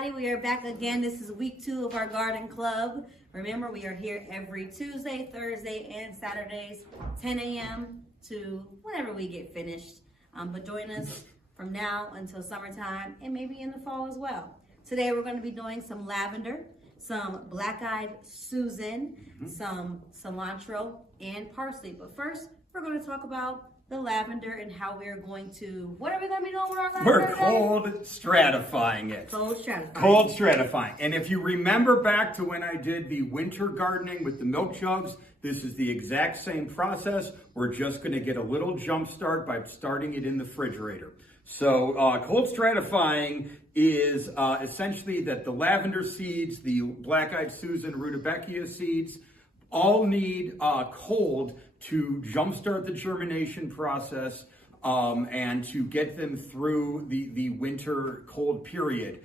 everybody. We are back again. This is week 2 of our garden club. Remember, we are here every Tuesday, Thursday, and Saturdays, 10 a.m. to whenever we get finished. But join us from now until summertime and maybe in the fall as well. Today, we're going to be doing some lavender, some black-eyed Susan, some cilantro, and parsley. But first, we're going to talk about the lavender and how we're going to, what are we going to be doing with our lavender? We're cold stratifying it. Cold stratifying. Cold stratifying. And if you remember back to when I did the winter gardening with the milk jugs, this is the exact same process. We're just going to get a little jump start by starting it in the refrigerator. So cold stratifying is essentially that the lavender seeds, the black-eyed Susan, rudbeckia seeds, all need cold to jumpstart the germination process and to get them through the winter cold period.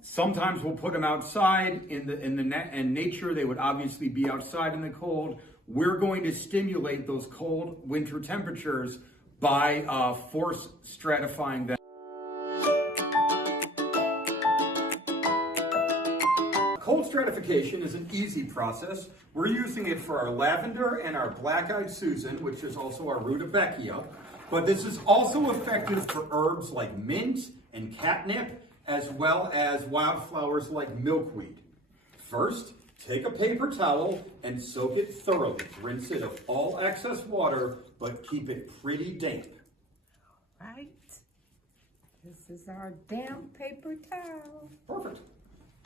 Sometimes we'll put them outside in nature. They would obviously be outside in the cold. We're going to stimulate those cold winter temperatures by force stratifying them. Cold stratification is an easy process. We're using it for our lavender and our black-eyed Susan, which is also our rudbeckia. But this is also effective for herbs like mint and catnip, as well as wildflowers like milkweed. First, take a paper towel and soak it thoroughly. Rinse it of all excess water, but keep it pretty damp. Right. This is our damp paper towel. Perfect.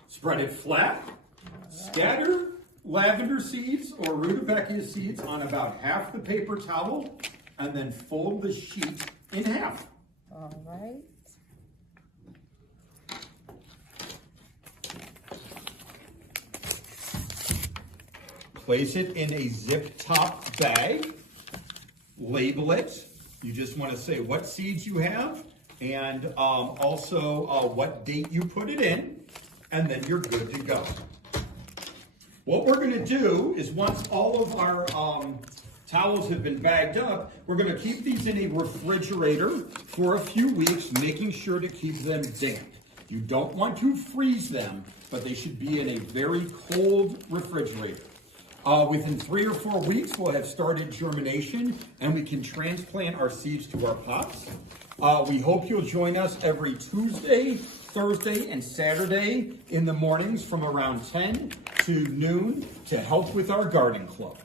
Spread it flat. Scatter lavender seeds or rudbeckia seeds on about half the paper towel, and then fold the sheet in half. All right. Place it in a zip-top bag. Label it. You just want to say what seeds you have and also what date you put it in, and then you're good to go. What we're going to do is once all of our towels have been bagged up, we're going to keep these in a refrigerator for a few weeks, making sure to keep them damp. You don't want to freeze them, but they should be in a very cold refrigerator. Within 3 or 4 weeks, we'll have started germination, and we can transplant our seeds to our pots. We hope you'll join us every Tuesday, Thursday, and Saturday in the mornings from around 10 to noon to help with our garden club.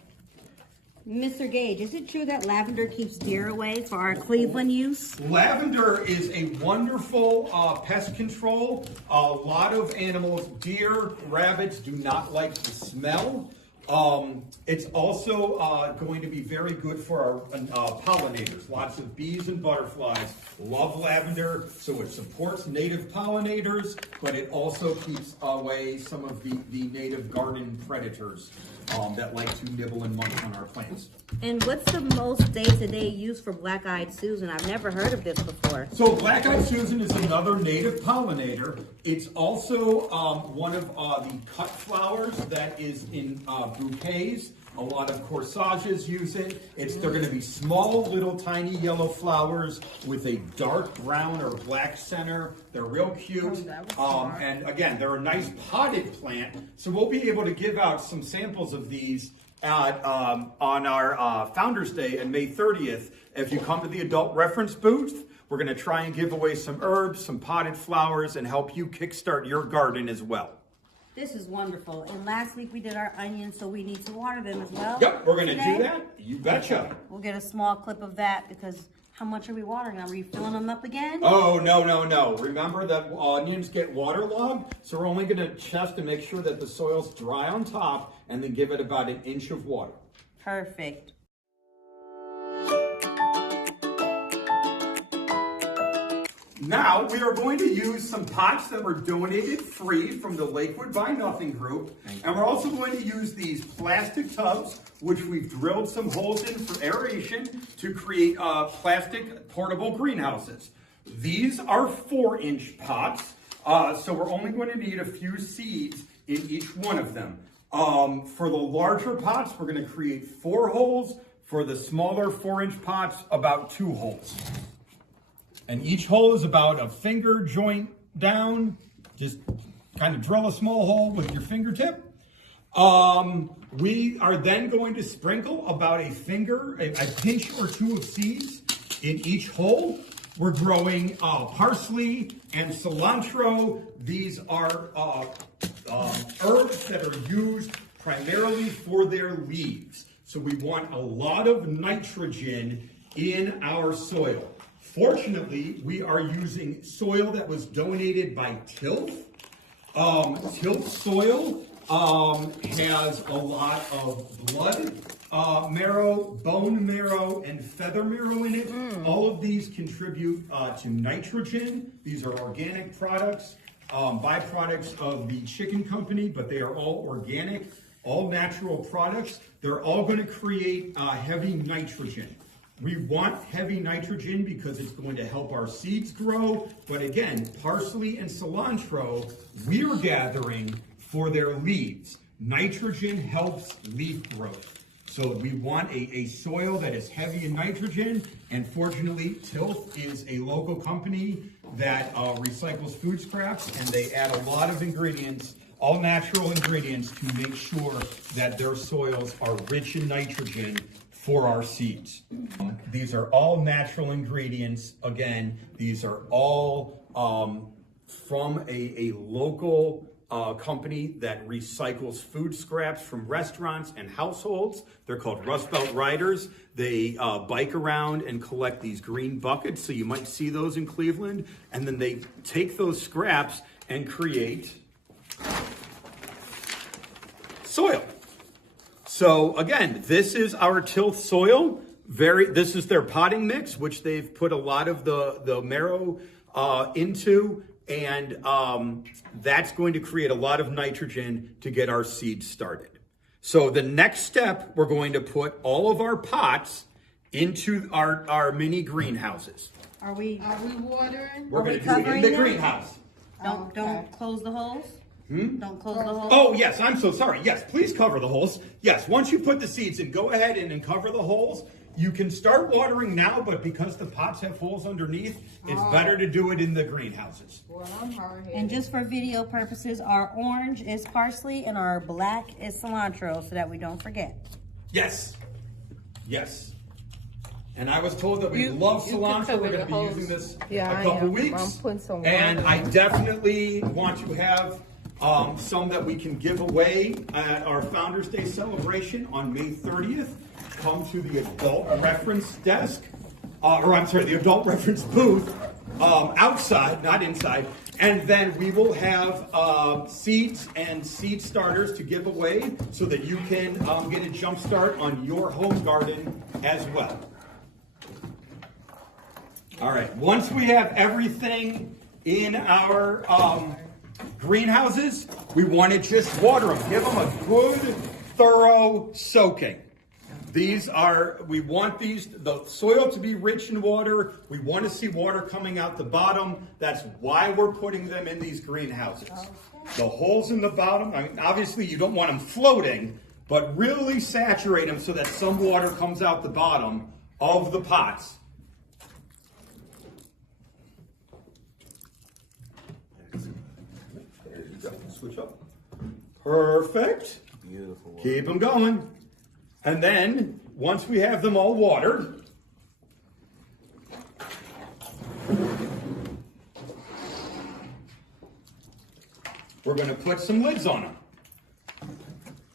Mr. Gage, is it true that lavender keeps deer away for our Cleveland use? Lavender is a wonderful pest control. A lot of animals, deer, rabbits, do not like the smell. It's also going to be very good for our pollinators. Lots of bees and butterflies love lavender, so it supports native pollinators, but it also keeps away some of the native garden predators that like to nibble and munch on our plants. And what's the most day-to-day use for black-eyed Susan? I've never heard of this before. So black-eyed Susan is another native pollinator. It's also one of the cut flowers that is in bouquets. A lot of corsages use it. They're going to be small, little, tiny yellow flowers with a dark brown or black center. They're real cute. And again, they're a nice potted plant. So we'll be able to give out some samples of these on our Founders Day on May 30th. If you come to the adult reference booth, we're going to try and give away some herbs, some potted flowers, and help you kickstart your garden as well. This is wonderful. And last week we did our onions, so we need to water them as well. Yep, we're going to do that. You betcha. We'll get a small clip of that because how much are we watering? Are we filling them up again? Oh, no. Remember that onions get waterlogged, so we're only going to test to make sure that the soil's dry on top and then give it about 1 inch of water. Perfect. Now, we are going to use some pots that were donated free from the Lakewood Buy Nothing group. And we're also going to use these plastic tubs, which we've drilled some holes in for aeration to create plastic portable greenhouses. These are 4-inch pots, so we're only going to need a few seeds in each one of them. For the larger pots, we're going to create 4 holes. For the smaller 4-inch pots, about 2 holes. And each hole is about a finger joint down Just kind of drill a small hole with your fingertip. We are then going to sprinkle about a pinch or two of seeds in each hole. We're growing parsley and cilantro. These are herbs that are used primarily for their leaves. So we want a lot of nitrogen in our soil. Fortunately, we are using soil that was donated by Tilth. Tilth soil has a lot of blood marrow, bone marrow, and feather marrow in it. All of these contribute to nitrogen. These are organic products, byproducts of the chicken company, but they are all organic, all natural products. They're all going to create heavy nitrogen. We want heavy nitrogen because it's going to help our seeds grow. But again, parsley and cilantro, we're gathering for their leaves. Nitrogen helps leaf growth. So we want a soil that is heavy in nitrogen. And fortunately, Tilth is a local company that recycles food scraps, and they add a lot of ingredients, all natural ingredients, to make sure that their soils are rich in nitrogen for our seeds. These are all natural ingredients. Again, these are all from a local company that recycles food scraps from restaurants and households. They're called Rust Belt Riders. They bike around and collect these green buckets, so you might see those in Cleveland, and then they take those scraps and create soil. So again, this is our Tilth soil. This is their potting mix, which they've put a lot of the marrow into, and that's going to create a lot of nitrogen to get our seeds started. So the next step, we're going to put all of our pots into our mini greenhouses. Are we watering? We're going to do it in covering the them? greenhouse. Don't close the holes? Don't close the holes? Oh, yes, I'm so sorry. Yes, please cover the holes. Yes, once you put the seeds in, go ahead and cover the holes. You can start watering now, but because the pots have holes underneath, it's better to do it in the greenhouses. Well, I'm hard-headed. And just for video purposes, our orange is parsley and our black is cilantro, so that we don't forget. Yes. Yes. And I was told that we love cilantro. We're going to be using this a couple weeks. I'm putting some and I definitely want to have some that we can give away at our Founders Day celebration on May 30th. Come to the adult reference desk, the adult reference booth outside, not inside. And then we will have seeds and seed starters to give away so that you can get a jump start on your home garden as well. All right, once we have everything in our greenhouses, we want to just water them. Give them a good, thorough soaking. We want the soil to be rich in water. We want to see water coming out the bottom. That's why we're putting them in these greenhouses. The holes in the bottom, I mean, obviously you don't want them floating, but really saturate them so that some water comes out the bottom of the pots. There you go. Switch up. Perfect. Beautiful. Keep them going. And then, once we have them all watered, we're going to put some lids on them.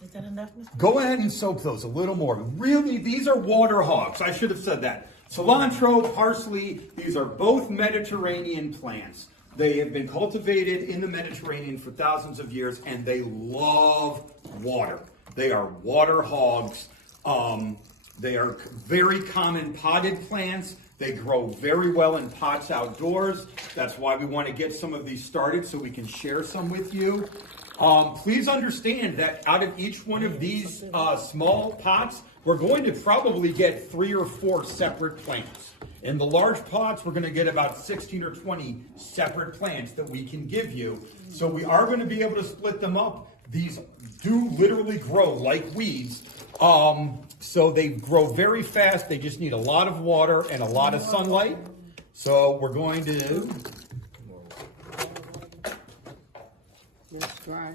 Is that enough? Go ahead and soak those a little more. Really, these are water hogs. I should have said that. Cilantro, parsley, these are both Mediterranean plants. They have been cultivated in the Mediterranean for thousands of years, and they love water. They are water hogs. They are very common potted plants. They grow very well in pots outdoors. That's why we want to get some of these started so we can share some with you. Please understand that out of each one of these small pots, we're going to probably get 3 or 4 separate plants. In the large pots, we're going to get about 16 or 20 separate plants that we can give you. So we are going to be able to split them up. These do literally grow like weeds. So they grow very fast. They just need a lot of water and a lot of sunlight. So we're going to Dry.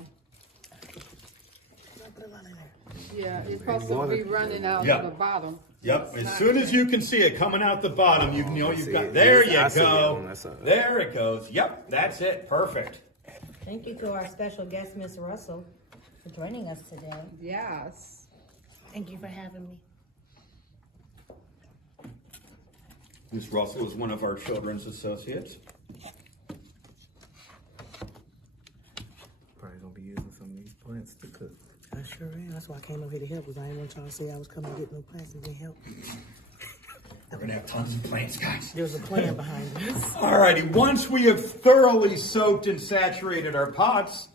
I put a lot in there. Yeah, it's supposed to be running out Yeah. of the bottom. Yep, as soon as you can see it coming out the bottom, you know you've got, there you go. There it goes. Yep, that's it, perfect. Thank you to our special guest, Miss Russell, for joining us today. Yes. Thank you for having me. Miss Russell is one of our children's associates. Probably gonna be using some of these plants to cook. I sure am. That's why I came over here to help, because I didn't want y'all to say I was coming to get no plants and didn't help. We're gonna have tons of plants, guys. There's a plan behind this. Alrighty, once we have thoroughly soaked and saturated our pots,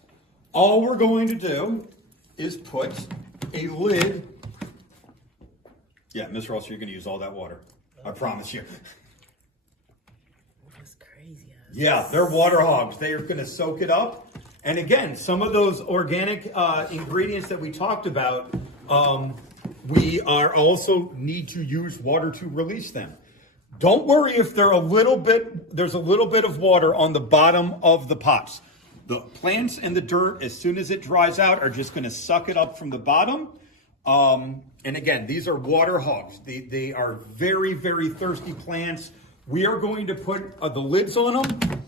all we're going to do is put a lid. Yeah, Miss Russell, you're gonna use all that water. I promise you. That's crazy. Yeah, they're water hogs. They are gonna soak it up. And again, some of those organic ingredients that we talked about, we are also need to use water to release them. Don't worry if there's a little bit of water on the bottom of the pots. The plants and the dirt, as soon as it dries out, are just going to suck it up from the bottom. And again, these are water hogs. They are very, very thirsty plants. We are going to put the lids on them.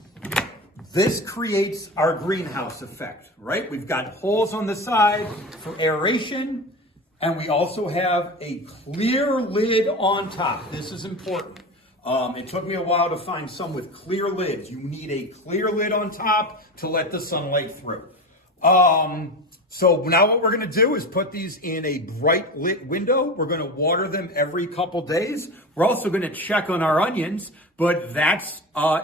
This creates our greenhouse effect, right? We've got holes on the side for aeration, and we also have a clear lid on top. This is important. It took me a while to find some with clear lids. You need a clear lid on top to let the sunlight through. So now what we're gonna do is put these in a bright lit window. We're gonna water them every couple days. We're also gonna check on our onions, but that's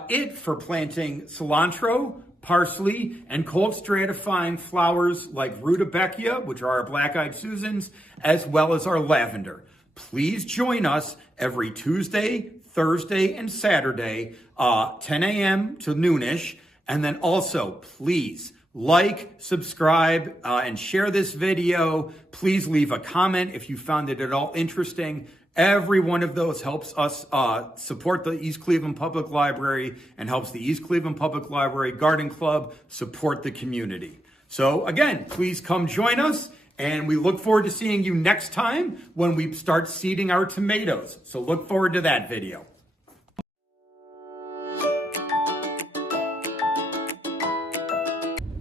it for planting cilantro, parsley, and cold stratifying flowers like rutabaga, which are our black-eyed Susans, as well as our lavender. Please join us every Tuesday, Thursday, and Saturday, 10 a.m. to noonish. And then also, please like, subscribe, and share this video. Please leave a comment if you found it at all interesting. Every one of those helps us support the East Cleveland Public Library and helps the East Cleveland Public Library Garden Club support the community. So again, please come join us, and we look forward to seeing you next time when we start seeding our tomatoes. So look forward to that video.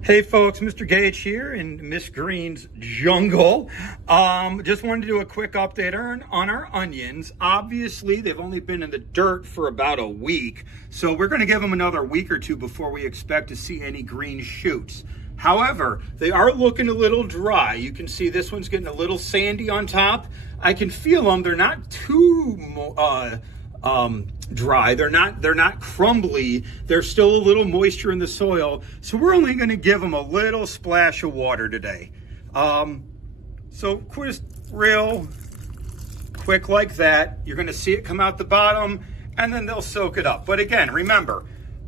Hey folks, Mr. Gage here in Miss Green's jungle. Just wanted to do a quick update on our onions. Obviously, they've only been in the dirt for about a week, so we're going to give them another week or two before we expect to see any green shoots. However, they are looking a little dry. You can see this one's getting a little sandy on top. I can feel them. They're not too dry. They're not crumbly. There's still a little moisture in the soil. So we're only going to give them a little splash of water today. So just real quick like that. You're going to see it come out the bottom, and then they'll soak it up. But again, remember,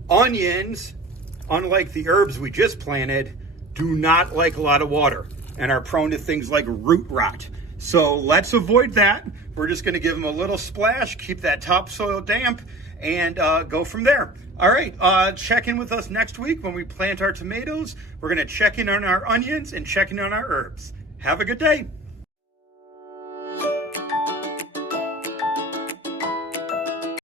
onions, unlike the herbs we just planted, do not like a lot of water and are prone to things like root rot. So let's avoid that. We're just going to give them a little splash, keep that topsoil damp, and go from there. All right, check in with us next week when we plant our tomatoes. We're going to check in on our onions and check in on our herbs. Have a good day.